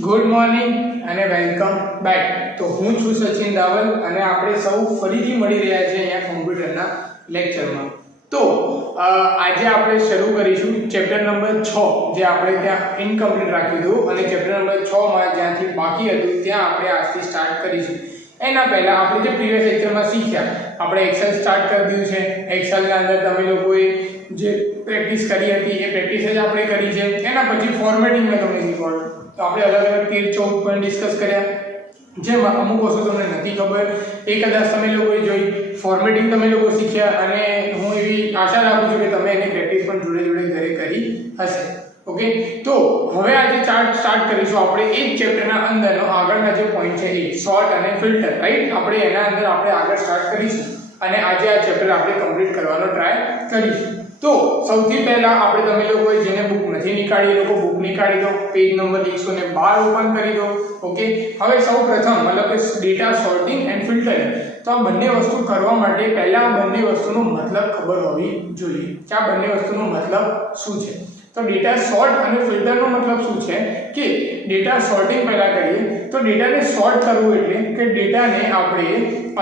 Good morning અને welcome back. તો હું છું સચિન રાવલ અને આપણે સૌ ફરીથી મળી રહ્યા છીએ અહીંયા કોમ્પ્યુટરના લેક્ચરમાં. તો આજે આપણે શરૂ કરીશું ચેપ્ટર નંબર 6 જે આપણે ત્યાં ઇનકમ્પ્લીટ રાખ્યું હતું અને ચેપ્ટર નંબર 6 માં જ્યાંથી બાકી હતું ત્યાં આપણે આજથી સ્ટાર્ટ કરીશું. એના પહેલા આપણે જે પ્રીવિયસ લેક્ચરમાં શીખ્યા આપણે એક્સેલ સ્ટાર્ટ કરી દીધું છે. એક્સેલના અંદર તમે લોકોએ જે પ્રેક્ટિસ કરી હતી એ પ્રેક્ટિસ જ આપણે કરી છે. એના પછી ફોર્મેટિંગ મેં તમને શીખવાડ્યું. તો આપણે અલગ અલગ 13-14 પોઈન્ટ ડિસ્કસ કર્યા. જેમાં અમુક વસ્તુ તમને નથી ખબર એ કદાચ તમે લોકોએ જોઈ. ફોર્મેટિંગ તમે લોકો શીખ્યા અને હું એવી આશા રાખું છું કે તમે એની પ્રેક્ટિસ પણ જોડે જોડે ઘરે કરી હશે. ઓકે, તો હવે આજે ચાર્ટ સ્ટાર્ટ કરીશું આપણે એક ચેપ્ટરના અંદરનો આગળના જે પોઈન્ટ છે એ સોર્ટ અને ફિલ્ટર, રાઈટ. આપણે એના અંદર આપણે આગળ સ્ટાર્ટ કરીશું અને આજે આ ચેપ્ટર આપણે કમ્પ્લીટ કરવાનો ટ્રાય કરીશું. તો સૌથી પહેલા આપણે તમે લોકોએ જેને બુક નથી નીકાળી એ લોકો બુક નીકાળી દો. પેજ નંબર 112 ઓપન કરી દો. ઓકે, હવે સૌપ્રથમ મતલબ કે ડેટા સોર્ટિંગ એન્ડ ફિલ્ટરિંગ. તો આ બંને વસ્તુ કરવા માટે પહેલા આ બંને વસ્તુનો મતલબ ખબર હોવી જોઈએ કે આ બંને વસ્તુનો મતલબ શું છે. તો ડેટા સોર્ટ અને ફિલ્ટરનો મતલબ શું છે કે ડેટા સોર્ટિંગ પહેલા કરીએ તો ડેટાને સોર્ટ કરવું એટલે કે ડેટાને આપણે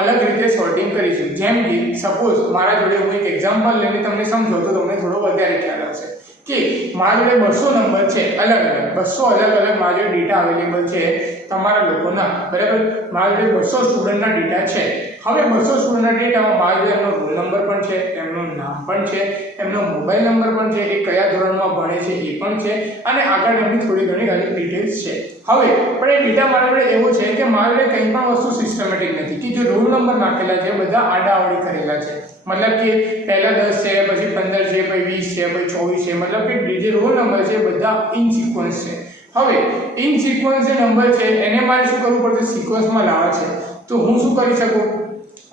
અલગ રીતે સોર્ટિંગ કરીશું. જેમ કે સપોઝ મારા જોડે હું એક એક્ઝામ્પલ લઈને તમને સમજો તો તમને થોડો વધારે ખ્યાલ આવશે કે મારા જોડે 200 નંબર છે અલગ અલગ 200 અલગ અલગ મારા જોડે ડેટા અવેલેબલ છે તમારા લોકોના, બરાબર. મારા જોડે 200 સ્ટુડન્ટના ડેટા છે. હવે 200 સ્ટુડન્ટના ડેટામાં મારા જોડે એમનો રોલ નંબર પણ છે, એમનું નામ પણ છે, એમનો મોબાઈલ નંબર પણ છે, એ કયા ધોરણમાં ભણે છે એ પણ છે અને આગળ એમની થોડી ઘણી અલગ ડિટેલ્સ છે. હવે પણ એ ડેટા મારા જોડે એવો છે કે મારા જોડે કંઈ પણ વસ્તુ સિસ્ટમેટિક નથી કે જે રોલ નંબર નાખેલા છે બધા આડાઅવળી કરેલા છે. મતલબ કે પહેલા 10 છે, પછી 15 છે, પછી 20 છે, પછી 24 છે. મતલબ કે જે રોલ નંબર છે બધા ઇન સિક્વન્સ છે. હવે ઇન સિક્વન્સ જે નંબર છે એને મારે શું કરવું પડશે? સિક્વન્સમાં લાવવા છે. તો હું શું કરી શકું?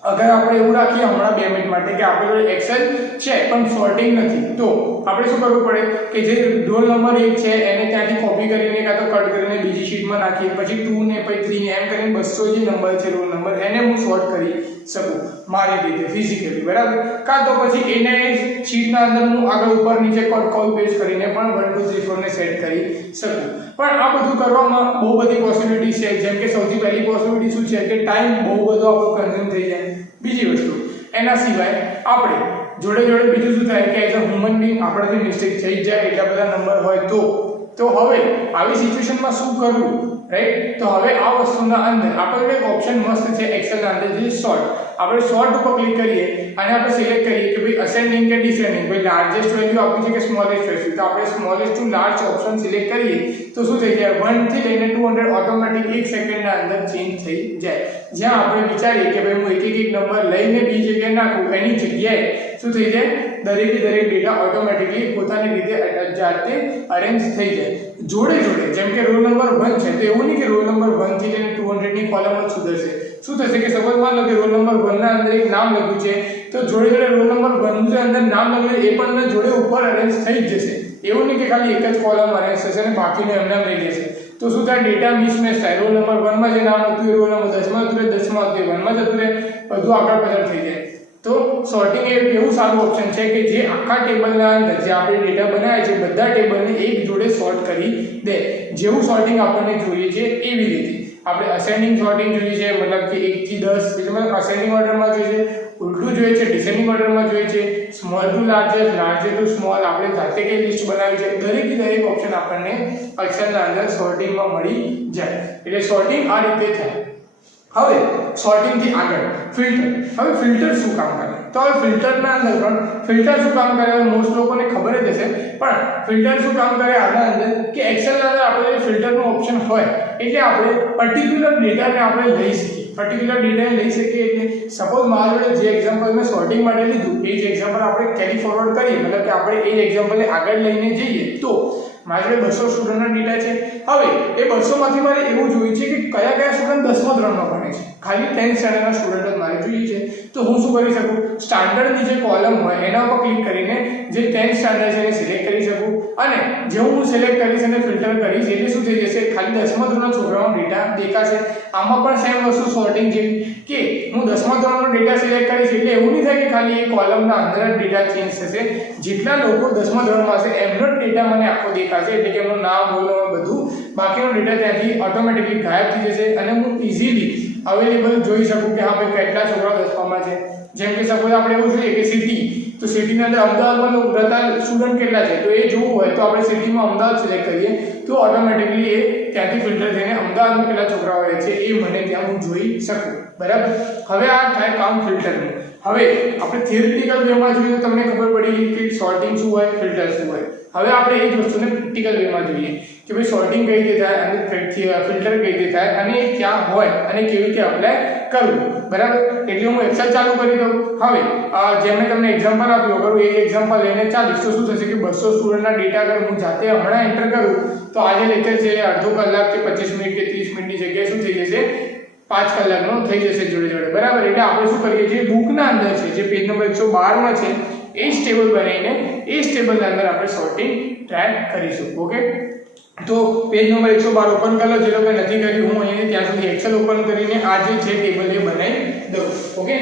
અગર આપણે એવું રાખીએ હમણાં 2 મિનિટ માટે કે આપણે જોડે એક્સેલ છે પણ સોર્ટિંગ નથી, તો આપણે શું કરવું પડે કે જે રોલ નંબર 1 છે એને ત્યાંથી કોપી કરીને કાં તો કટ કરીને બીજી શીટમાં નાખીએ, પછી 2 ને પછી 3 ને એમ કરીને 200 જે નંબર છે રોલ નંબર એને હું સોર્ટ કરી શકું મારી રીતે ફિઝિકલી, બરાબર. કાં તો પછી એને શીટના અંદર હું આગળ ઉપર નીચે કોપી પેસ્ટ કરીને પણ 1 2 3 4 ને સેટ કરી શકું. પણ આ બધું કરવામાં બહુ બધી પોસિબિલિટી છે. જેમ કે સૌથી પહેલી પોસિબિલિટી શું છે કે ટાઈમ બહુ બધો આપણો કન્ઝ્યુમ થઈ જાય. બીજી વસ્તુ એના સિવાય આપણે જોડે જોડે બીજું શું થાય કે એઝ અ હ્યુમન બીંગ આપણાથી મિસ્ટેક થઈ જાય એટલા બધા નંબર હોય તો હવે આવી સિચ્યુએશનમાં શું કરવું, રાઈટ. તો હવે આ વસ્તુના અંદર આપણે એક ઓપ્શન મસ્ત છે એક્સેલના અંદર જે સોર્ટ. આપણે સોર્ટ ઉપર ક્લિક કરીએ અને આપણે સિલેક્ટ કરીએ કે ભાઈ અસેન્ડિંગ કે ડિસેન્ડિંગ, ભાઈ લાર્જેસ્ટ વેલ્યુ આપવી છે કે સ્મોલેસ્ટ વેલ્યુ. તો આપણે smallest to large option select કરીએ તો શું થઈ જાય 1 થી લઈને 200 ઓટોમેટિક 1 સેકન્ડના અંદર ચેન્જ થઈ જાય. જ્યાં આપણે વિચારીએ કે ભાઈ હું એક નંબર લઈને બીજી જગ્યાએ નાખું એની જગ્યાએ શું થઈ જાય દરેક ડેટા ઓટોમેટિકલી પોતાની રીતે જાતે અરેન્જ થઈ જાય. જોડે જોડે જેમ કે રોલ નંબર 1 છે તો એવું નહીં કે રોલ નંબર 1 થી લઈને 200 ની કોલમ જ સુધરશે. શું થશે કે સપોઝ માન લો કે રોલ નંબર 1 ના અંદર એક નામ લખ્યું છે તો જોડે જોડે રોલ નંબર 1 નું જે અંદર નામ લખ્યું એ પણ જોડે ઉપર અરેન્જ થઈ જ જશે. એવું નહીં કે ખાલી એક જ કોલમ અરેન્જ થશે અને બાકીનું એમને લઈ લેશે. તો શું થાય ડેટા મિસમેચ થાય. રોલ નંબર 1 માં જે નામ હતું એ રોલ નંબર 10 માં હતું, 10 માં હતું 1 માં જતું રહે, બધું આગળ પાછળ થઈ જાય. તો સોર્ટિંગ એ એવું સારું ઓપ્શન છે કે જે આખા ટેબલના અંદર જે આપણે ડેટા બનાવ્યા છે બધા ટેબલને એક જોડે સોર્ટ કરી દે. જેવું સોર્ટિંગ આપણને જોઈએ છે એવી રીતે આપણે અસેન્ડિંગ સોર્ટિંગ જોઈએ છે, મતલબ કે 1 થી 10 એટલે અસેન્ડિંગ ઓર્ડરમાં જોઈએ છે, ઉલટું જોઈએ છે ડિસેન્ડિંગ ઓર્ડરમાં જોઈએ છે, small to largest, larger to small. આપણે જાતે કે લિસ્ટ બનાવી છે દરેક ઓપ્શન આપણને એક્સેલના અંદર સોર્ટિંગમાં મળી જાય. એટલે સોર્ટિંગ આ રીતે થાય. હવે સોર્ટિંગ થી આગળ ફિલ્ટર. હવે ફિલ્ટર શું કામ કરે? તો હવે ફિલ્ટરના અંદર પણ ફિલ્ટર શું કામ કરે મોસ્ટ લોકોને ખબર જ હશે, પણ ફિલ્ટર શું કામ કરે આના અંદર કે એક્સેલના અંદર આપણે ફિલ્ટરનો ઓપ્શન હોય એટલે આપણે પર્ટિક્યુલર ડેટાને આપણે લઈ શકીએ. પર્ટિક્યુલર ડેટા લઈ શકીએ એટલે સપોઝ મારા જોડે જે એક્ઝામ્પલ મેં સોર્ટિંગ માટે લીધું એ જ એક્ઝામ્પલ આપણે કેરી ફોરવર્ડ કરીએ, મતલબ કે આપણે એ એક્ઝામ્પલને આગળ લઈને જઈએ તો મારા જોડે 200 સ્ટુડન્ટના ડેટા છે. હવે એ 200 માંથી મારે એવું જોઈએ છે કે કયા સ્ટુડન્ટ 10મા ધોરણમાં ભણે છે. ખાલી 10th સ્ટાન્ડર્ડના સ્ટુડન્ટ જ મારે જોઈએ છે. તો હું શું કરી શકું, સ્ટાન્ડર્ડની જે કોલમ હોય એના ઉપર ક્લિક કરીને જે 10th સ્ટાન્ડર્ડ છે એને સિલેક્ટ કરી શકું, અને જેવું હું સિલેક્ટ કરીશ અને ફિલ્ટર કરીશ એટલે શું થઈ જશે, ખાલી 10મા ધોરણના છોકરાઓનો ડેટા દેખાશે. આમાં પણ સેમ વસ્તુ સોર્ટિંગ જેવી કે હું 10મા ધોરણનો ડેટા સિલેક્ટ કરીશ એટલે એવું નહીં થાય કે ખાલી એ કોલમના અંદર જ ડેટા ચેન્જ થશે. જેટલા લોકો 10મા ધોરણમાં હશે એમનો જ ડેટા મને આખો દેખાશે, એટલે કે એમનું નામ બોલો બધું, બાકીનો ડેટા ત્યાંથી ઓટોમેટિકલી ગાયબ થઈ જશે અને હું ઇઝીલી અવેલેબલ જોઈ શકું કે હા ભાઈ કેટલા છોકરાઓ 10મામાં છે. જેમ કે સપોઝ આપણે એવું જોઈએ કે સિટી, તો સિટીની અંદર અમદાવાદમાં રહેતા સ્ટુડન્ટ કેટલા છે તો એ જોવું હોય તો આપણે સિટીમાં અમદાવાદ સિલેક્ટ કરીએ તો ઓટોમેટિકલી એ ત્યાંથી ફિલ્ટર થઈને અમદાવાદમાં કેટલા છોકરાઓ રહે છે એ મને ત્યાં હું જોઈ શકું. બરાબર. હવે આ થાય કામ ફિલ્ટરનું. હવે આપણે થિયરિટિકલ વેમાં જોઈએ તો તમને ખબર પડી કે સોર્ટિંગ શું હોય, ફિલ્ટર શું હોય. હવે આપણે એ જ વસ્તુને પ્રેક્ટિકલ વેમાં જોઈએ કે ભાઈ સોર્ટિંગ કઈ રીતે થાય અને ફિલ્ટર કઈ રીતે થાય અને એ ક્યાં હોય અને કેવી રીતે એપ્લાય કરવું. બરાબર. એટલે હું એક્સેલ ચાલુ કરી દઉં. હવે જેમ મેં તમને એક્ઝામ્પલ આપ્યું, અગર એ એક્ઝામ્પલ લઈને ચાલીશ તો શું થશે કે 200 સ્ટુડન્ટના ડેટા અગર હું જાતે હમણાં એન્ટર કરું તો આજે લેક્ચર છે અડધો કલાક કે 25 મિનિટ કે 30 મિનિટની જગ્યાએ શું થઈ જશે, 5 કલાકનો થઈ જશે જોડે જોડે. બરાબર. એટલે આપણે શું કરીએ છીએ, બુકના અંદર છે જે પેજ નંબર 112 માં છે એ જ ટેબલ બનાવીને એ જ ટેબલના અંદર આપણે સોર્ટિંગ ટ્રેક કરીશું. ઓકે. તો પેજ નંબર 112 ઓપન કરી લો. જે લોકો નથી કર્યું હું અહીંયા ત્યાં સુધી એક્સેલ ઓપન કરીને આ જે છે ટેબલ એ બનાવી દઉં. ઓકે.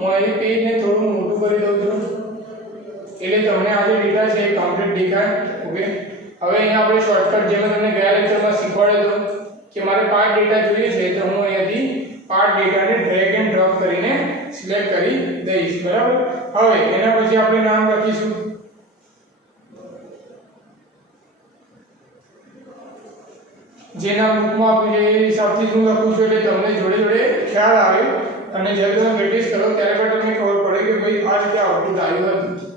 હું અહીં પેજને થોડું મોટું કરી દઉં છું એટલે તમને આ જે ડેટા છે એ કમ્પ્લીટ દેખાય. ઓકે. હવે અહીંયા આપણે શોર્ટકટ જે મેં તમને ગયા લેક્ચરમાં શીખવાડ્યો હતો કે મારે પાર્ટ ડેટા જોઈએ છે તો હું અહીંયાથી પાર્ટ ડેટાને ડ્રેગ એન્ડ ડ્રોપ કરીને સિલેક્ટ કરી દઈશ. બરાબર. હવે એના પછી આપણે નામ લખીશું. જે નામ બુકમાં આપ્યું છે એ હિસાબથી હું લખું છું એટલે તમને જોડે જોડે ખ્યાલ આવે અને જ્યારે તમે પ્રેક્ટિસ કરો ત્યારે પણ તમને ખબર પડે કે ભાઈ આ રીતે આઉટપુટ આવ્યું હતું.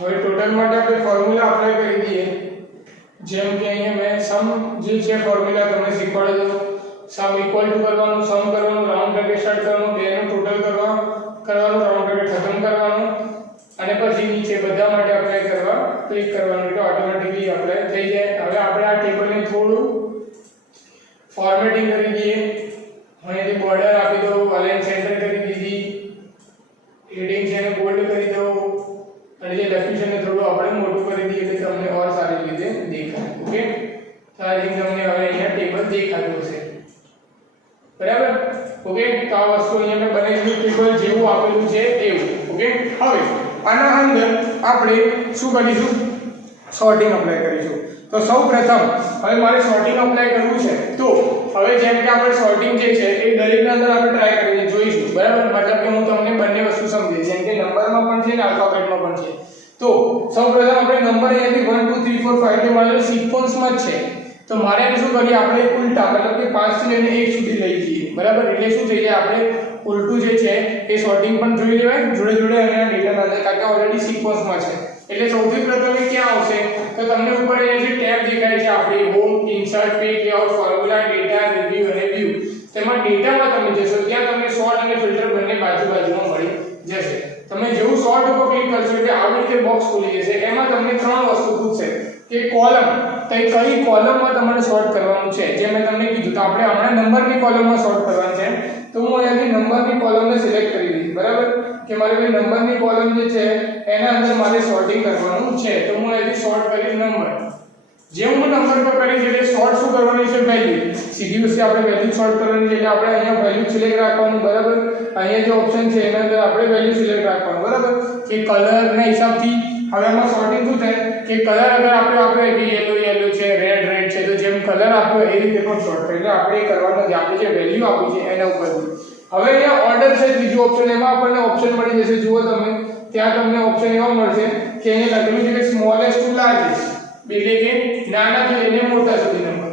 હવે ટોટલ માટે આપણે ફોર્મ્યુલા અપ્લાય કરી દઈએ. જેમ કે અહીંયા મેં સમ જે છે ફોર્મ્યુલા તમને શીખવાડ્યો હતો. સમ ઇક્વલ ટુ કરવાનું, સમ કરવાનું, રાઉન્ડ બ્રેકેટ સ્ટાર્ટ કરવાનું, બેનું ટોટલ કરવાનું, રાઉન્ડ બ્રેકેટ ખતમ કરવાનું અને પછી નીચે બધા માટે અપ્લાય કરવા ક્લિક કરવાનું એટલે ઓટોમેટિકલી અપ્લાય થઈ જાય. હવે આપણે આ ટેબલને થોડું ફોર્મેટિંગ કરી દઈએ. અહીંયાથી બોર્ડર આપી દઉં, અલાઇન સેન્ટર કરી દીધી, હેડિંગ છે એને બોલ્ડ કરી દઉં અને જે લખ્યું છે એને થોડું આપણે મોટું કરી દઈએ એટલે તમને ઓર સારી રીતે દેખાય. ઓકે. તો આ રીતે તમને હવે અહીંયા ટેબલ દેખાતું હશે. બરાબર. ઓકે. તો આ વસ્તુ અહીંયા મેં બનાવેલું ટેબલ જેવું આપેલું છે એવું. ઓકે. હવે આના અંદર આપણે શું કરીશું, સોર્ટિંગ અપ્લાય કરીશું. તો સૌપ્રથમ હવે મારે સોર્ટિંગ અપ્લાય કરવું છે તો હવે જેમ કે આપણે સોર્ટિંગ જે છે એ દરેકના અંદર આપણે ટ્રાય કરીને જોઈશું. બરાબર. મતલબ કે હું તમને બંને વસ્તુ સમજાવીશ. જેમ કે નંબરમાં પણ છે ને આલ્ફાબેટમાં પણ છે. તો સૌપ્રથમ આપણે નંબર અહીંયાથી 1 2 3 4 5 મારે સિક્વન્સમાં જ છે તો મારે એને શું કરીએ, આપણે ઉલટા મતલબ કે 5 થી લઈને 1 સુધી લઈ જઈએ. બરાબર. એટલે શું થઈ જાય, આપણે ઉલટું જે છે એ સોર્ટિંગ પણ જોઈ લેવાય જોડે જોડે અહીંયા ડેટા અંદર કારણ કે ઓલરેડી સિક્વન્સમાં છે. એટલે સૌથી પ્રથમ એ ક્યાં આવશે તો તમને ઉપર અહીંયા જે ટેબ દેખાય છે આપણી home, insert, page layout, formula, data, review અને વ્યૂ. તેમાં ડેટામાં તમે જશો ત્યાં તમને સોર્ટ અને ફિલ્ટર બંને બાજુમાં મળી જશે. તમે જેવું સોર્ટ ઉપર ક્લિક કરશો એટલે આવી રીતે બોક્સ ખુલી જશે. એમાં તમને ત્રણ વસ્તુ પૂછશે કે કોલમ, તો કઈ કોલમમાં તમારે સોર્ટ કરવાનું છે. જે મેં તમને કીધું તો આપણે હમણાં નંબરની કોલમમાં સોર્ટ કરવાનું છે તો હું અહીંયાથી નંબરની કોલમને સિલેક્ટ કરી દીધી. બરાબર. કે મારે ભાઈ નંબરની કોલમ જે છે એના અંદર મારે સોર્ટિંગ કરવાનું છે તો હું અહીંયાથી સોર્ટ કરીશ નંબર. જેમ હું નંબર પર કરીશ એટલે સોર્ટ શું કરવાની છે, વેલ્યુ સીધી વસ્તુ આપણે વેલ્યુ સોર્ટ કરવાની છે એટલે આપણે અહીંયા વેલ્યુ સિલેક્ટ રાખવાનું બરાબર અહીંયા જે ઓપ્શન છે એના અંદર આપણે વેલ્યુ સિલેક્ટ રાખવાનું બરાબર કે કલરના હિસાબથી હવે આમાં સોર્ટિંગ શું થાય કે કલર અગર આપણે આપ્યો કે યેલો છે રેડ છે તો જેમ કલર આપ્યો એ રીતે પણ સોર્ટ થાય એટલે આપણે એ કરવાનું નથી આપણે જે વેલ્યુ આપી છે એના ઉપરથી હવે અહીંયા ઓર્ડર છે ત્રીજો ઓપ્શન એમાં આપણને ઓપ્શન મળી જશે જુઓ તમે ત્યાં તમને ઓપ્શન એવો મળશે કે અહીંયા લખેલું છે કે સ્મોલેસ્ટ ટુ લાર્જેસ્ટ એટલે કે નાનાથી લઈને મોટા સુધી નંબર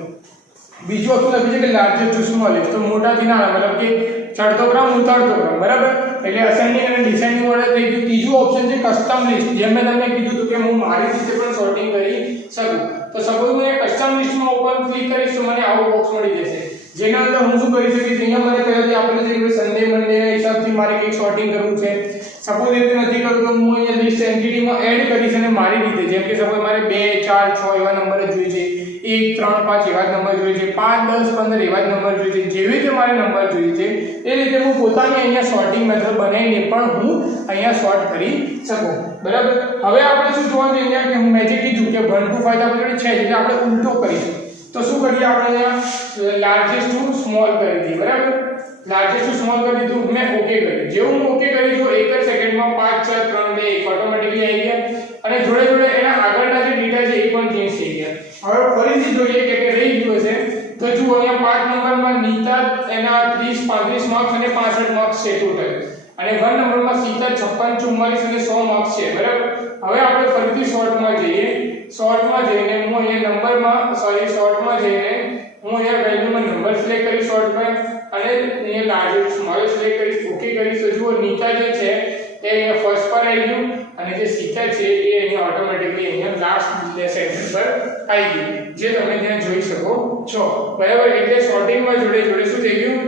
બીજું ઓપ્શન લખ્યું છે કે લાર્જેસ્ટ ટુ સ્મોલેસ્ટ તો મોટાથી નાના મતલબ કે ચડતો ક્રમ ઉતરતો ક્રમ બરાબર એટલે અસેન્ડિંગ અને ડિસેન્ડિંગ ઓર્ડર થઈ ગયું ત્રીજું ઓપ્શન છે કસ્ટમ લિસ્ટ જેમ મેં તમને કીધું હતું કે હું મારી રીતે પણ સોર્ટિંગ કરી શકું તો સપોઝ હું કસ્ટમ લિસ્ટમાં ઓપન ક્લિક કરીશ તો મને આવું બોક્સ મળી જશે જેના અંદર હું શું કરી શકીશ અહીંયા મને પહેલાથી આપેલું છે કે સન્ડે મંડેના હિસાબથી મારે કંઈક સોર્ટિંગ કરવું છે સપોઝ એ નથી કરવું તો હું અહીંયા લિસ્ટ એન્ટિટીમાં એડ કરીશ અને મારી રીતે જેમ કે સપોઝ મારે 2 4 6 એવા નંબર જ જોઈએ છે 1 3 5 એવા જ નંબર જોઈએ છે 5 10 15 એવા જ નંબર જોઈએ છે જેવી રીતે મારે નંબર જોઈએ છે એ રીતે હું પોતાની અહીંયા સોર્ટિંગ મેથડ બનાવીને પણ હું અહીંયા સોર્ટ કરી શકું બરાબર હવે આપણે શું જોવાનું છે અહીંયા કે હું મેં જે કીધું કે 1 to 5 આપણી જોડે છે એટલે આપણે ઉલટો કરીશું તો શું કરીએ આપણે અહીંયા લાર્જેસ્ટ ટુ સ્મોલ કરી દઈએ બરાબર લાર્જેસ્ટ ટુ સ્મોલ કરી દીધું મેં ઓકે કર્યું જેવું હું ઓકે કરી તો એક જ સેકન્ડમાં 5 4 3 2 1 ઓટોમેટિકલી આવી ગયા અને જોડે જોડે એના આગળના જે ડેટા છે એ પણ ચેન્જ થઈ ગયા હવે ફરીથી જોઈએ કે રહી ગયું છે તો જુઓ અહીંયા 5 નંબરમાં નીતા એના 30 35 માર્ક્સ અને 65 માર્ક્સ છે ટોટલ અને 1 નંબરમાં સીતા 56 44 અને 100 માર્ક્સ છે બરાબર હવે આપણે ફરીથી શોર્ટમાં જઈને હું અહીંયા નંબરમાં શોર્ટમાં જઈને હું અહીંયા વેલ્યુમાં નંબર સિલેક્ટ કરી શોર્ટ પર અને અહીંયા લાર્જેસ્ટ સ્મોલેસ્ટ સિલેક્ટ કરી ઓકે કરીશ તો જુઓ નીતા જે છે એ અહીંયા ફર્સ્ટ પર આવી ગયું અને જે સીતા છે એ અહીંયા ઓટોમેટિકલી અહીંયા લાસ્ટ સેન્ટર પર આવી ગયું જે તમે ત્યાં જોઈ શકો છો બરાબર એટલે સોર્ટિંગમાં જોડે જોડે શું થઈ ગયું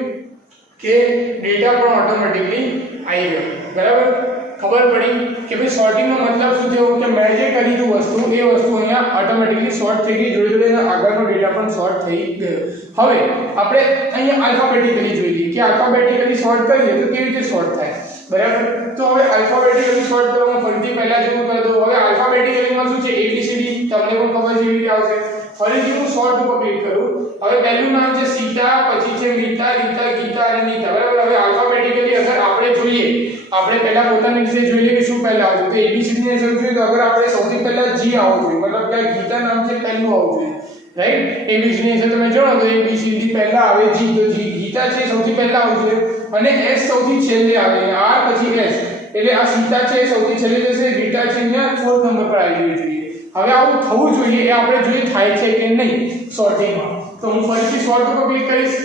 કે ડેટા પણ ઓટોમેટિકલી આવી ગયો બરાબર ખબર પડી કે ભાઈ સોર્ટિંગનો મતલબ શું થયો કે મેં જે કરી દીધું વસ્તુ એ વસ્તુ અહીંયા ઓટોમેટિકલી સોર્ટ થઈ ગઈ જોડે જોડે એના આગળનો ડેટા પણ સોર્ટ થઈ ગયો હવે આપણે અહીંયા આલ્ફાબેટિકલી જોઈએ કે આલ્ફાબેટિકલી સોર્ટ કરીએ તો કેવી રીતે સોર્ટ થાય બરાબર તો હવે આલ્ફાબેટિકલી સોર્ટ કરવામાં ફરીથી પહેલા જેવું કરી દઉં હવે આલ્ફાબેટિકલીમાં શું છે એબીસીડી તમને પણ ખબર છે કેવી રીતે આવશે ફરીથી હું સોર્ટ ઉપર ક્લિક કરું હવે પહેલું નામ છે સીતા પછી છે મીતા રીતા ગીતા અને નીતા બરાબર હવે આલ્ફાબેટિકલી અગર આપણે જોઈએ આપણે પહેલા પોતાની રીતે જોઈ લઈએ કે શું પહેલા આવતું તો એબીસીડી ને શરૂ જોઈએ તો અગર આપણે સૌથી પહેલા જી આવવું જોઈએ મતલબ કે ગીતા નામ છે પહેલું આવવું જોઈએ રાઈટ એબીસીડી ને તમે જોડો તો એબીસીડી પહેલા આવે જી તો જી ગીતા છે સૌથી પહેલા આવવું જોઈએ અને એસ સૌથી છેલ્લે આવે આર પછી એસ એટલે આ સીતા છે સૌથી છેલ્લે જશે ગીતા છે ને 4th નંબર પર આવી જોઈએ હવે આવું થવું જોઈએ એ આપણે જોઈએ થાય છે કે નહીં સોર્ટિંગમાં તો હું ફરીથી સોર્ટ ઉપર ક્લિક કરીશ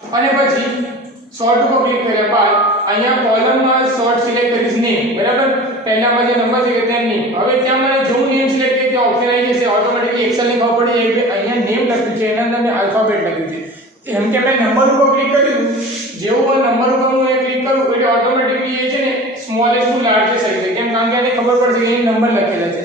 અને પછી સોર્ટ ઉપર ક્લિક કર્યા બાદ અહીંયા કોલમમાં સોર્ટ સિલેક્ટ કરીશ નેમ બરાબર પહેલામાં જે નંબર છે કે ત્યાં નેમ હવે ત્યાં મને જો નેમ સિલેક્ટ કરીએ ત્યાં ઓપ્શન આવી જશે ઓટોમેટિકલી એક્સેલ ની ખબર પડી જાય કે અહીંયા નેમ લખ્યું છે એના અંદર મેં આલ્ફાબેટ લખ્યું છે એમ કે મેં નંબર ઉપર ક્લિક કર્યું જેવું નંબર ઉપર હું ક્લિક કરું એટલે ઓટોમેટિકલી એ છે ને સ્મોલેસ્ટ ટુ લાર્જેસ્ટ આવી જાય કેમ કારણ કે એને ખબર પડશે કે અહીં નંબર લખેલા છે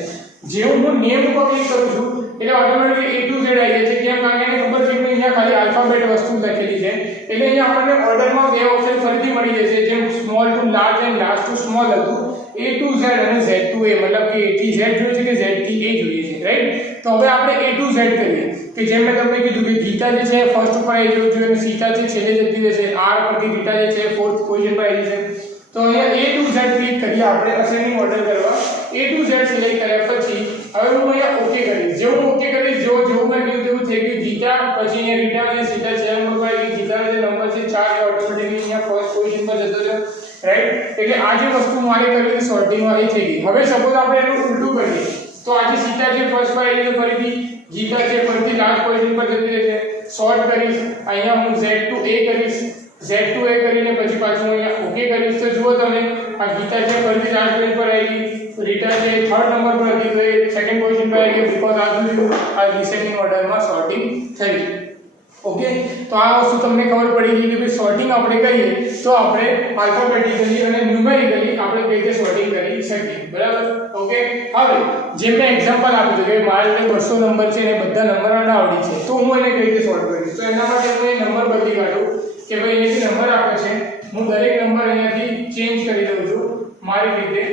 જેવું હું નેમ ઉપર ક્લિક કરું છું એટલે ઓટોમેટિકલી A to Z આવી જાય છે કેમ કારણ કે એને ખબર છે કે અહીંયા ખાલી આલ્ફાબેટ વસ્તુ લખેલી છે એટલે અહીંયા આપણને ઓર્ડરમાં બે ઓપ્શન ફરીથી મળી જશે જેમ small to large and large to small હતું A to Z અને Z to A મતલબ કે A થી Z જોઈએ છે કે Z થી A જોઈએ છે રાઈટ તો હવે આપણે A to Z કરીએ કે જેમ મેં તમને કીધું કે ગીતા જે છે ફર્સ્ટ ઉપર આવી જવું જોઈએ અને સીતા છે છેલ્લે જતી રહેશે R પરથી ગીતા જે છે 4th પોઝિશન પર આવી જશે તો અહીંયા A to Z ક્લિક કરીએ આપણે અસેન્ડિંગ ઓર્ડર કરવા A to Z સિલેક્ટ કર્યા પછી હવે હું અહીંયા ઓકે કરીશ જેવું ઓકે કરીશ જેવું મેં કીધું તેવું થઈ ગયું ગીતા પછી અહીંયા રીટા અને સીતા છે નંબર પર આવી ગીતાનો જે નંબર છે 4 એ ઓટોમેટિકલી અહીંયા ફર્સ્ટ પોઝિશન પર જતો રહ્યો રાઈટ એટલે આ જે વસ્તુ મારે કરવી છે સોર્ટિંગ વાળી થઈ ગઈ હવે સપોઝ આપણે એનું ઉલટું કરીએ તો આજે સીતા છે ફર્સ્ટ પર આવી ગઈ ફરીથી ગીતા છે ફરીથી લાસ્ટ પોઝિશન પર જતી રહેશે સોર્ટ કરીશ અહીંયા હું Z to A કરીશ Z to A કરીને પછી પાછું અહીંયા ઓકે કરીશ તો જુઓ તમે આ ગીતા છે ફરીથી લાસ્ટ પોઝિશન પર આવી ગઈ રીટા છે 3rd નંબર પર હતી તો એ 2nd પોઝિશન પર આવી ગઈ બીકોઝ આ ડિસેન્ડિંગ ઓર્ડરમાં સોર્ટિંગ થઈ ઓકે તો આ વસ્તુ તમને ખબર પડી ગઈ કે ભાઈ સોર્ટિંગ આપણે કરીએ તો આપણે આલ્ફાબેટિકલી અને ન્યુમેરિકલી આપણે કઈ રીતે સોર્ટિંગ કરી શકીએ બરાબર ઓકે હવે જે મેં એક્ઝામ્પલ આપ્યું છે કે મારા જોડે 200 નંબર છે અને બધા નંબર આવડી છે તો હું એને કઈ રીતે સોર્ટ કરીશ તો એના માટે હું એ નંબર બદલી કાઢું કે ભાઈ અહીંયાથી નંબર આપે છે હું દરેક નંબર અહીંયાથી ચેન્જ કરી દઉં છું મારી રીતે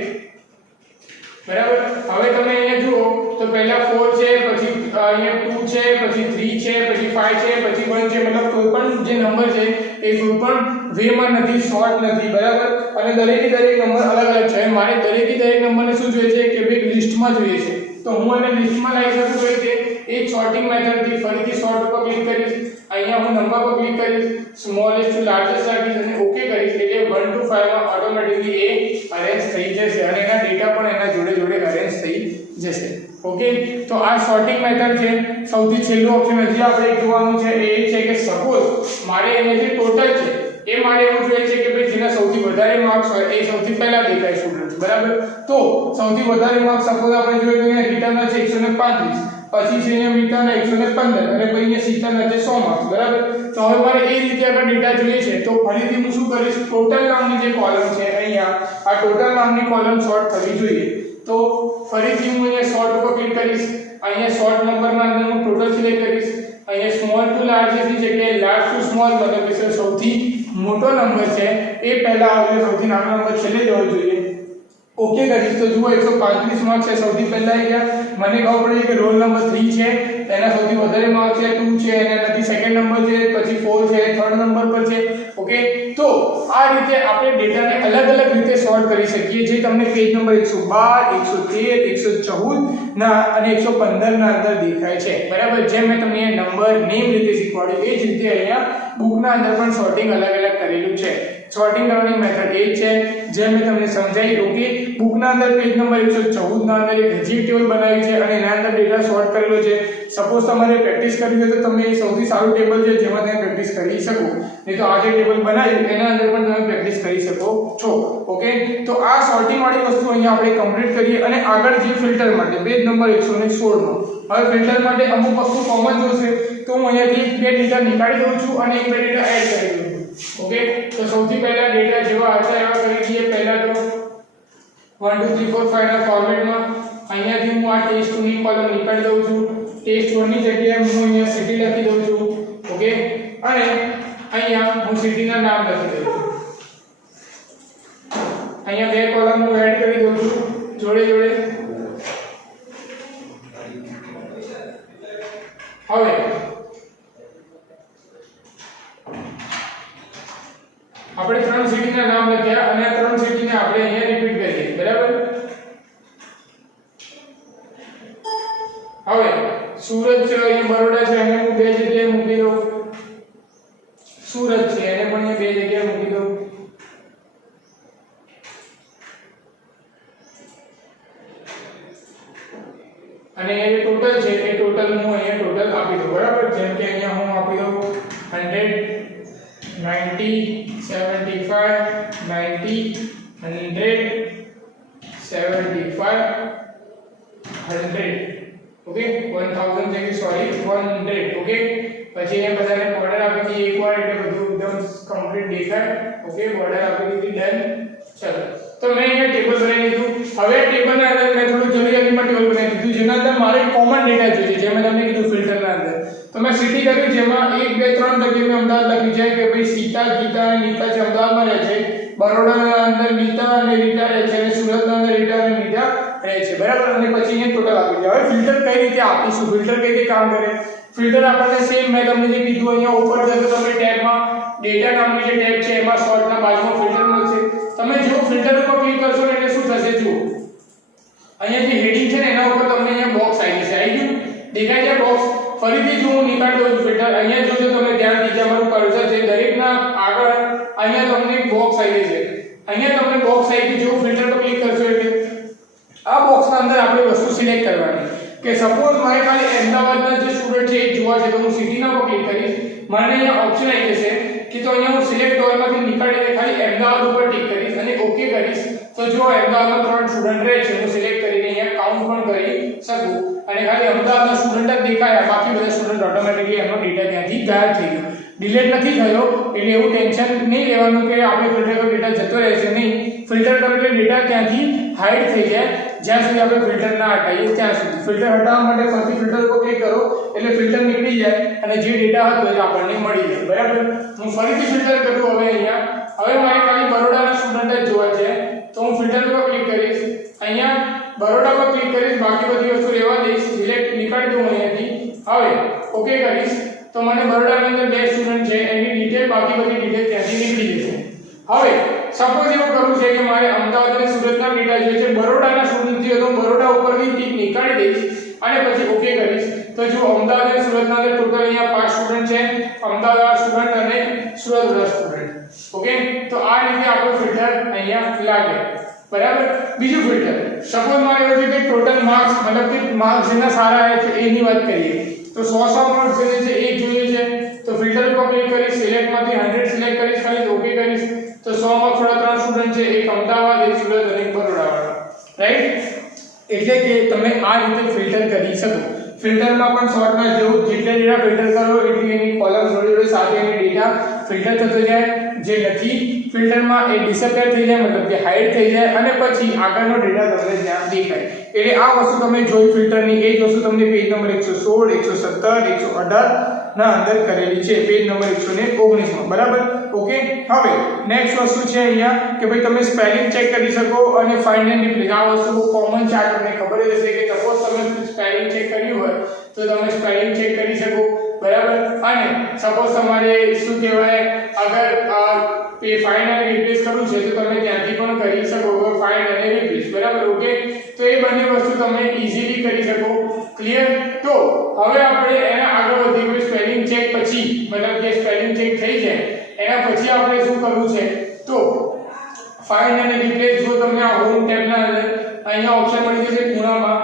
બરાબર હવે તમે અહીંયા જુઓ તો પહેલા 4 છે પછી અહીંયા 2 છે પછી 3 છે પછી 5 છે છે પછી 1 છે, મતલબ કોઈ પણ જે નંબર છે એ કોઈ પણ વેમાં નથી, શોર્ટ નથી, બરાબર. અને દરેક નંબર અલગ અલગ છે. મારે દરેક નંબરને શું જોઈએ છે કે ભાઈ લિસ્ટમાં જોઈએ છે. તો હું આને લિસ્ટમાં લાવી શકું કઈ રીતે? એક સોર્ટિંગ મેથડથી ફરીથી સોર્ટ ઉપર ક્લિક કરીશ, અહીંયા હું નંબર પર ક્લિક કરીશ, સ્મોલેસ્ટ ટુ લાર્જેસ્ટ રાખીશ અને ઓકે કરીશ એટલે 1 to 5 માં ઓટોમેટિકલી એ અરેન્જ થઈ જશે અને એના ડેટા પણ એના જોડે જોડે અરેન્જ થઈ જશે. ઓકે, તો આ સોર્ટિંગ મેથડ છે. સૌથી છેલ્લું ઓપ્શન હજી આપણે જોવાનું છે એ છે કે સપોઝ મારે અહીંયા જે ટોટલ છે એ મારે એવું જોઈએ છે કે ભાઈ જેના સૌથી વધારે માર્ક્સ હોય એ સૌથી પહેલા દેખાય સ્ટુડન્ટ, બરાબર. તો સૌથી વધારે માર્ક્સ સપોઝ આપણે જોઈએ તો અહીંયા રીટાના છે 135, પછી છે અહીંયા મીતાના 115 અને પછી અહીંયા સીતાના છે 100 માર્ક્સ, બરાબર. તો હવે મારે એ રીતે આગળ ડેટા જોઈએ છે તો ફરીથી હું શું કરીશ, ટોટલ નામની જે કોલમ છે અહીંયા આ ટોટલ નામની કોલમ સોર્ટ થવી જોઈએ. તો ફરીથી હું અહીંયા સોર્ટ ઉપર ક્લિક કરીશ, અહીંયા સોર્ટ નંબરના અંદર હું ટોટલ સિલેક્ટ કરીશ, અહીંયા સ્મોલ ટુ લાર્જેસ્ટ ની જગ્યાએ લાર્જ ટુ સ્મોલ, મતલબ કે સૌથી મોટો નંબર છે એ પહેલા આવે, સૌથી નાનો નંબર છેલ્લે જવો જોઈએ. ઓકે કરીશ તો જુઓ 135 માર્ક્સ છે સૌથી પહેલા અહીંયા. મને ખબર પડી કે રોલ નંબર 3 છે એના સૌથી વધારે માર્ક્સ છે 2 છે, એનાથી સેકન્ડ નંબર છે, પછી 4 છે, થર્ડ નંબર પર છે. ઓકે, તો આ રીતે આપણે ડેટાને અલગ અલગ રીતે સોર્ટ કરી શકીએ જે તમને પેજ નંબર 112, 113, 114 ના અને 115 ના અંદર દેખાય છે, બરાબર. જેમ મેં તમને નંબર નેમ રીતે શીખવાડ્યું એ જ રીતે અહીંયા બુકના અંદર પણ સોર્ટિંગ અલગ અલગ કરેલું છે. સોર્ટિંગ કરવાની મેથડ એ છે જેમ મેં તમને સમજાવી. ઓકે, બુકના અંદર પેજ નંબર 114 ના અંદર એક હજી ટેબલ બનાવી છે અને એના અંદર ડેટા સોર્ટ કરેલો છે. સપોઝ તમારે પ્રેક્ટિસ કરવી હોય તો તમે સૌથી સારું ટેબલ છે જેમાં તમે પ્રેક્ટિસ કરી શકો. નહીં તો આ જે ટેબલ બનાવ્યું એના અંદર પણ તમે પ્રેક્ટિસ કરી શકો છો. ઓકે, તો આ સોર્ટિંગ વાળી વસ્તુ અહીંયા આપણે કમ્પ્લીટ કરીએ અને આગળ જે ફિલ્ટર માટે પેજ નંબર 116 નો હવે ફિલ્ટર માટે અમુક વસ્તુ કોમન જોશે તો હું અહીંયાથી બે ડેટા નીકાળી દઉં છું અને એક બે ડેટા એડ કરી દઉં છું. ઓકે, તો સૌથી પહેલા ડેટા જેવા હતા એવા કરી દઈએ. પહેલા તો 1 2 3 4 5 ના ફોર્મેટમાં અહીંયાથી હું આ ટેસ્ટ2 ની કોલમ નીકાળી દઉં છું. ટેસ્ટ1 ની જગ્યાએ હું અહીંયા સિટી લખી દઉં છું. ઓકે, અને અહીંયા હું સિટીના નામ લખી દઉં છું. અહીંયા બે કોલમ હું એડ કરી દઉં છું જોડે જોડે. હવે આપણે ત્રણ સિટીના નામ લખ્યા અને આ ત્રણ સિટીને આપણે અહીંયા રિપીટ કરીએ, બરાબર. હવે સુરત છે, અહીંયા બરોડા છે, એને હું બે જગ્યાએ મૂકી દઉં. સુરત છે એને પણ અહીંયા બે જગ્યાએ મૂકી દઉં. અને એ ટોટલ છે એ ટોટલ હું અહીંયા ટોટલ આપી દઉં, બરાબર. જેમ કે અહીંયા હું આપી દઉં 100 90 75 90 100 75 100. ઓકે, 1000 છે સોરી 100. ઓકે, પછી એ બધાને બોર્ડર આપી દીધી એકવાર એટલે બધું એકદમ કમ્પ્લીટ દેખાય. ઓકે, બોર્ડર આપી દીધી, ડન. ચલો, તો મેં અહીંયા ટેબલ બનાવી દીધું. હવે ટેબલના અંદર મેં થોડું જરૂરિયાતમાં ટેબલ બનાવી દીધું જેના અંદર મારે કોમન ડેટા જોઈએ, જેમ મેં તમને કીધું ફિલ્ટરના અંદર. તો મેં સિટી કર્યું જેમાં 1 2 3 જગ્યાએ મેં અમદાવાદ લખ્યું છે કે ભાઈ સીતા ગીતા અને નીતા છે અમદાવાદમાં રહે છે, બરોડાના અંદર નીતા અને રીટા રહે છે અને સુરતના અંદર રીટા અને નીતા રહે છે, બરાબર. અને પછી અહીંયા ટોટલ આપી દે. હવે ફિલ્ટર કઈ રીતે આપીશું, ફિલ્ટર કઈ રીતે કામ કરે? ફિલ્ટર આપણને સેમ મેં તમને જે કીધું અહીંયા ઉપર જશો તમે ટેબમાં ડેટા નામની જે ટેબ છે એમાં સોર્ટના બાજુમાં ફિલ્ટર મળશે. તમે જો ફિલ્ટર ઉપર ક્લિક કરશો એટલે શું થશે જુઓ, અહીંયા જે હેડિંગ છે ને એના ઉપર તમને અહીંયા બોક્સ આવી જશે. આવી ગયું, દેખાય છે બોક્સ. ફરીથી જો હું નીકાળી દઉં ફિલ્ટર, અહીંયા જોજો તમે ધ્યાનથી જે અમારું કર્સર છે દરેકના આગળ અહીંયા તમને બોક્સ આવી જશે. અહીંયા તમને બોક્સ આવી ગયું, જો ફિલ્ટર પર ક્લિક કરશો એટલે આ બોક્સના અંદર આપણે વસ્તુ સિલેક્ટ કરવાની કે સપોઝ મારે ખાલી અમદાવાદના જે સ્ટુડન્ટ છે એ જોવા છે તો હું સિટીના પર ક્લિક કરીશ. મને અહીંયા ઓપ્શન આવી જશે કે તો અહીંયા હું સિલેક્ટ ઓલમાંથી નીકાળીને ખાલી અમદાવાદ ઉપર ટિક કરીશ અને ઓકે કરીશ. તો જો અમદાવાદમાં 3 સ્ટુડન્ટ રહે છે હું સિલેક્ટ કરીને અહીંયા કાઉન્ટ પણ કરી શકું અને ખાલી અમદાવાદના સ્ટુડન્ટ જ દેખાયા, બાકી બધા સ્ટુડન્ટ ઓટોમેટિકલી એનો ડેટા ત્યાંથી ગાયબ થઈ ગયો, ડિલીટ નથી થયો. એટલે એવું ટેન્શન નહીં લેવાનું કે આપણે ફિલ્ટર કરો ડેટા જતો રહેશે, નહીં. ફિલ્ટર કરો એટલે ડેટા ત્યાંથી હાઇડ થઈ જાય જ્યાં સુધી આપણે ફિલ્ટર ના હટાવીએ ત્યાં સુધી. ફિલ્ટર હટાવવા માટે ફરીથી ફિલ્ટર પર ક્લિક કરો એટલે ફિલ્ટર નીકળી જાય અને જે ડેટા હતો એ આપણને મળી જાય, બરાબર. હું ફરીથી ફિલ્ટર કરું હવે અહીંયા. હવે મારે ખાલી બરોડાના સ્ટુડન્ટ જ જોવા છે તો હું ફિલ્ટર પર ક્લિક કરીશ, અહીંયા બરોડા પર ક્લિક કરીશ, બાકી બધી વસ્તુ રહેવા દઈશ, સિલેક્ટ નીકાળી દઉં અહીંયાથી. હવે ઓકે કરીશ તો તો મને બરોડાની અંદર 2 સ્ટુડન્ટ છે એની ડિટેલ બાકી બધી ડિટેલ ત્યાંથી નીકળી જશે. હવે સપોઝ એવું કરવું છે કે મારે અમદાવાદ અને સુરતના ડેટા જોઈએ છે, બરોડાના સ્ટુડન્ટ છે તો બરોડા ઉપરથી ટીક નીકાળી દઈશ અને પછી ઓકે કરીશ. તો જો અમદાવાદ અને સુરતના અંદર ટોટલ અહીંયા 5 સ્ટુડન્ટ છે, અમદાવાદના સ્ટુડન્ટ અને સુરતના સ્ટુડન્ટ. ઓકે, તો આ રીતે આપણું ફિલ્ટર અહીંયા લાગે. બરાબર. બીજું ફિલ્ટર, સપોઝ મારે એવું છે કે ટોટલ માર્ક્સ મતલબ કે માર્ક્સ જેના સારા આવે છે એની વાત કરીએ તો 100 માર્ક્સ જેને છે એ જોઈએ છે તો ફિલ્ટર ઉપર ક્લિક કરીશ, સિલેક્ટમાંથી 100 સિલેક્ટ કરીશ, ખાલી ઓકે કરીશ. તો 100 માં થોડા 3 સ્ટુડન્ટ છે, એક અમદાવાદ, એક સુરત અને એક બરોડા વાળા. રાઈટ. એટલે કે તમે આ રીતે ફિલ્ટર કરી શકો. ફિલ્ટરમાં પણ શોર્ટમાં જેવું જેટલા ડેટા ફિલ્ટર કરો એટલી એની કોલમ જોડે સાથે એની ડેટા ફિલ્ટર થતો જાય. જે નથી ફિલ્ટરમાં એ ડિસઅપીયર થઈ જાય, મતલબ કે હાઇડ થઈ જાય અને પછી આગળનો ડેટા તમને ત્યાં દેખાય. એટલે આ વસ્તુ તમે જોઈ ફિલ્ટરની, એ જ વસ્તુ તમને પેજ નંબર 116, 117, 118 ના અંદર કરેલી છે, પેજ નંબર 119 માં. બરાબર. ઓકે. હવે નેક્સ્ટ વસ્તુ છે અહીંયા કે ભાઈ તમે સ્પેલિંગ ચેક કરી શકો અને ફાઇન્ડ એન્ડ રિપ્લેસ. આ વસ્તુ બહુ કોમન છે, તમને ખબર જ હશે કે સપોઝ તમે સ્પેલિંગ ચેક કર્યું હોય તો તમે સ્પેલિંગ ચેક કરી શકો. બરાબર. અને સપોઝ તમારે શું કહેવાય અગર એ ફાઇન્ડ અને રિપ્લેસ કરવું છે તો તમે ત્યાંથી પણ કરી શકો ફાઇન્ડ અને રિપ્લેસ. બરાબર. ઓકે, તો એ બંને વસ્તુ તમે ઈઝીલી કરી શકો. ક્લિયર. તો હવે આપણે એના આગળ વધી કોઈ સ્પેલિંગ ચેક પછી મતલબ કે સ્પેલિંગ ચેક થઈ જાય એના પછી આપણે શું કરવું છે તો ફાઇન્ડ અને રિપ્લેસ. જો તમને આ હોમ ટેબના અંદર અહીંયા ઓપ્શન મળી જશે ખૂણામાં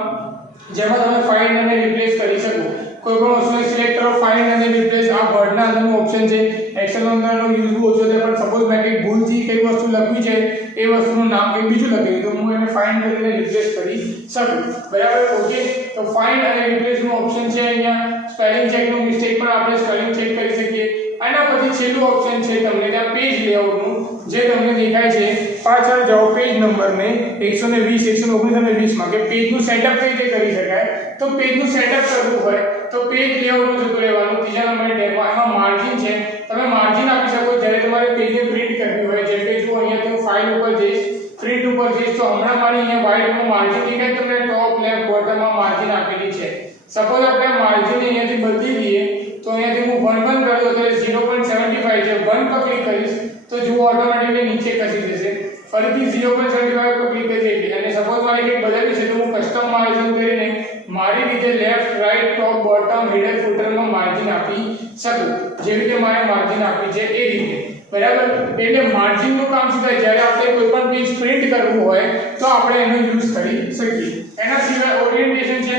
જેમાં તમે ફાઇન્ડ અને રિપ્લેસ કરી શકો. કોઈ પણ વસ્તુને સિલેક્ટ કરો, ફાઇન્ડ અને રિપ્લેસ. આ વર્ડના અંદરનું ઓપ્શન છે. એક્સેલ અંદરનો યુઝ બહુ ઓછો છે પણ સપોઝ મેં કંઈક ભૂલથી કઈ વસ્તુ લખી છે એ વસ્તુનું નામ કંઈક બીજું લખી તો હું એને ફાઇન્ડ કરીને રિપ્લેસ કરી શકું. બરાબર. ઓકે, તો ફાઇન્ડ અને રિપ્લેસનું ઓપ્શન છે અહીંયા. સ્પેલિંગ ચેકનું મિસ્ટેક પણ આપણે સ્પેલિંગ ચેક કરી શકીએ. આના પછી છેલ્લું ઓપ્શન છે તમને ત્યાં પેજ લેઆઉટનું, જે તમને દેખાય છે. પાછળ જાઓ પેજ નંબરને 120, 119 અને 20 માં કે પેજનું સેટઅપ કઈ રીતે કરી શકાય. તો પેજનું સેટઅપ કરવું હોય તો પેજ લેઆઉટનું જતું રહેવાનું. ત્રીજા નંબરે ટેબમાં એમાં માર્જિન છે, તમે માર્જિન આપી શકો જ્યારે તમારે પેજને પ્રિન્ટ કરવી હોય. જેમ કે જો અહીંયા હું ફાઇલ ઉપર જઈશ, પ્રિન્ટ ઉપર જઈશ તો હમણાં મારી અહીંયા વાઇડનું માર્જિન દેખાય તમને ટોપ લેફ્ટ બોટમમાં માર્જિન આપેલી છે. સપોઝ આપણે માર્જિન અહીંયાથી બદલી દઈએ તો અહીંયાથી હું 1 કર્યો તો 0.75 છે. 1 પર ક્લિક કરીશ તો જુઓ ઓટોમેટિકલી નીચે ખસી જશે. ફરીથી 0.75 પર ક્લિક કરી અને સપોઝ મારે કંઈક બદલવી છે તો હું કસ્ટમ માર્જિન કરીને મારી રીતે left right top bottom header ફૂટરમાં માર્જિન આપી શકું. જેવી રીતે મારે માર્જિન આપી છે એ રીતે. બરાબર. એટલે માર્જિનનું કામ શું થાય જ્યારે આપણે કોઈ પણ પેજ પ્રિન્ટ કરવું હોય તો આપણે એનો યુઝ કરી શકીએ. એના સિવાય ઓરિએન્ટેશન છે.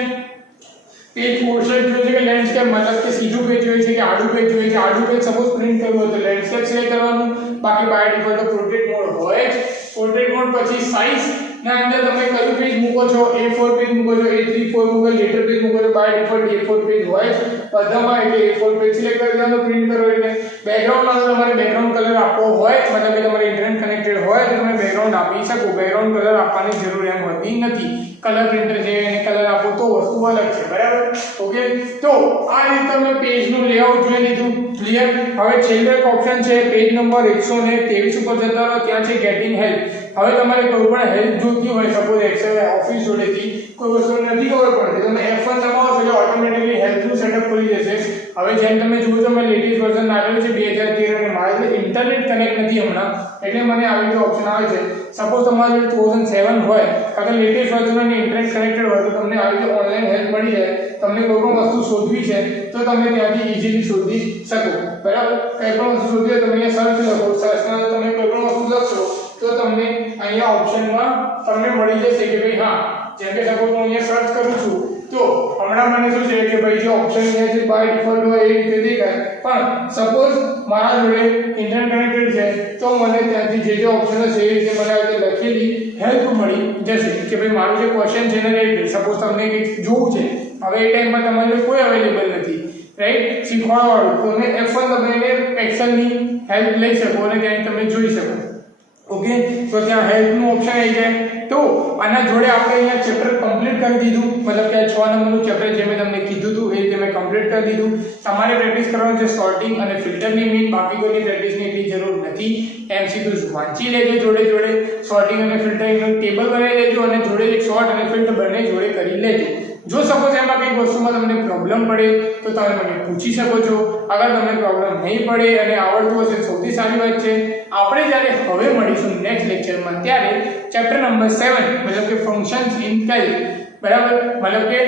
પેજ પોર્ટ્રેટ જોઈએ છે કે લેન્ડસ્કેપ મતલબ કે સીધું પેજ જોઈએ છે કે આડું પેજ જોઈએ છે. આડું પેજ સપોઝ પ્રિન્ટ કરવું હોય તો લેન્ડસ્કેપ સિલેક્ટ કરવાનું. બાકી બાય ડિફોલ્ટ પોર્ટ્રેટ મોડ હોય જ. પોર્ટ્રેટ મોડ પછી સાઈઝ ના અંદર તમે કયું પેજ મૂકો છો, A4 પેજ મૂકો છો, A3 4 મૂકો, લેટર પેજ મૂકો છો. બાય ડિફોલ્ટ A4 પેજ હોય જ બધામાં. એટલે A4 પેજ સિલેક્ટ કરી દેવાનું પ્રિન્ટ કરો. એટલે બેકગ્રાઉન્ડમાં તમારે બેકગ્રાઉન્ડ કલર આપવો હોય મતલબ કે તમારે ઇન્ટરનેટ કનેક્ટેડ હોય તો તમે બેકગ્રાઉન્ડ આપી શકો. બેકગ્રાઉન્ડ કલર આપવાની જરૂર એમ હોતી નથી. કલર પ્રિન્ટર છે એને કલર આપો તો વસ્તુ અલગ છે. બરાબર. ઓકે, તો આ રીતે તમે પેજનું લેઆઉટ જોઈ લીધું. ક્લિયર. હવે છેલ્લો એક ઓપ્શન છે પેજ નંબર 123 ઉપર જતા રહો. ત્યાં છે ગેટિંગ હેલ્પ. હવે તમારે કોઈ પણ હેલ્પ જોઈતી હોય સપોઝ એક્સેલ ઓફિસ જોડેથી કોઈ વસ્તુ નથી ખબર પડતી તમે F1 દબાવો એટલે ઓટોમેટિકલી હેલ્પનું સેટઅપ ખુલી જશે. હવે જેમ તમે જુઓ છો મેં લેટેસ્ટ વર્ઝન નાખેલું છે 2013 અને મારે ઇન્ટરનેટ કનેક્ટ નથી હમણાં એટલે મને આવી રીતે ઓપ્શન આવે છે. સપોઝ તમારે 2007 હોય કાં લેટેસ્ટ વર્ઝન અને ઇન્ટરનેટ કનેક્ટેડ હોય તો તમને આવી રીતે ઓનલાઈન હેલ્પ મળી જાય. તમને કોઈ પણ વસ્તુ શોધવી છે તો તમે ત્યાંથી ઈઝીલી શોધી શકો. બરાબર. કંઈ પણ વસ્તુ શોધવી હોય તમે અહીંયા સર્ચ લખો, સર્ચમાં તમે કોઈ પણ વસ્તુ લખશો તો તમને અહીંયા ઓપ્શનમાં તમને મળી જશે કે ભાઈ હા જેમ કે સપોઝ હું અહીંયા સર્ચ કરું છું તો હમણાં મને શું છે કે ભાઈ જે ઓપ્શન અહીંયા છે બાય ડિફોલ્ટ હોય એ રીતે દેખાય. પણ સપોઝ મારા જોડે ઇન્ટરનેટ કનેક્ટેડ છે તો મને ત્યાંથી જે ઓપ્શન હશે એ રીતે મને આ લખેલી હેલ્પ મળી જશે કે ભાઈ મારું જે ક્વેશ્ચન જનરેટ સપોઝ તમને કંઈક જોવું છે. હવે એ ટાઈમમાં તમારે કોઈ અવેલેબલ નથી રાઈટ શીખવાડવાળું તો તમે F1 દબાવીને એક્સેલની હેલ્પ લઈ શકો અને ત્યાં તમે જોઈ શકો. ઓકે, તો ત્યાં હેલ્પનું ઓપ્શન આવી જાય. તો આના જોડે આપણે અહીંયા ચેપ્ટર કમ્પ્લીટ કરી દીધું મતલબ કે 6 નંબરનું ચેપ્ટર જે મેં તમને કીધું હતું એ રીતે મેં કમ્પ્લીટ કરી દીધું. તમારે પ્રેક્ટિસ કરવાનું છે સોર્ટિંગ અને ફિલ્ટરની મીન. બાકી કોઈ પ્રેક્ટિસની એટલી જરૂર નથી. MCQs વાંચી લેજો જોડે જોડે. સોર્ટિંગ અને ફિલ્ટરિંગનું ટેબલ બનાવી લેજો અને જોડે એક શોર્ટ અને ફિલ્ટર બંને જોડે કરી લેજો. જો સપોઝ એમાં કંઈક વસ્તુમાં તમને પ્રોબ્લેમ પડે તો તમે મને પૂછી શકો છો. અગર તમને પ્રોબ્લેમ નહીં પડે અને આવડતું હશે સૌથી સારી વાત છે. આપણે જ્યારે હવે મળીશું નેક્સ્ટ લેક્ચરમાં ત્યારે ચેપ્ટર નંબર 7 મતલબ કે ફંક્શન્સ ઇન કેલ્ક, બરાબર, મતલબ કે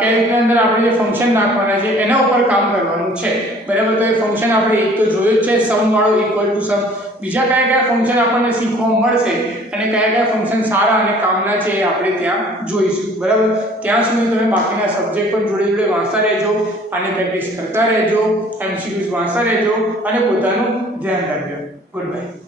કેલ્કની અંદર આપણે જે ફંક્શન નાખવાના છે એના ઉપર કામ કરવાનું છે, બરાબર. તો એ ફંક્શન આપણે એક તો જોયું જ છે, સમ વાળો ઇક્વલ ટુ સમ. બીજા કયા કયા ફંક્શન આપણને શીખવા મળશે અને કયા કયા ફંક્શન સારા અને કામના છે એ આપણે ત્યાં જોઈશું, બરાબર. ત્યાં સુધી તમે બાકીના સબ્જેક્ટ પણ જોડે જોડે વાંચતા રહેજો, આની પ્રેક્ટિસ કરતા રહેજો, MCQs વાંચતા રહેજો અને પોતાનું ધ્યાન રાખજો. Good bye.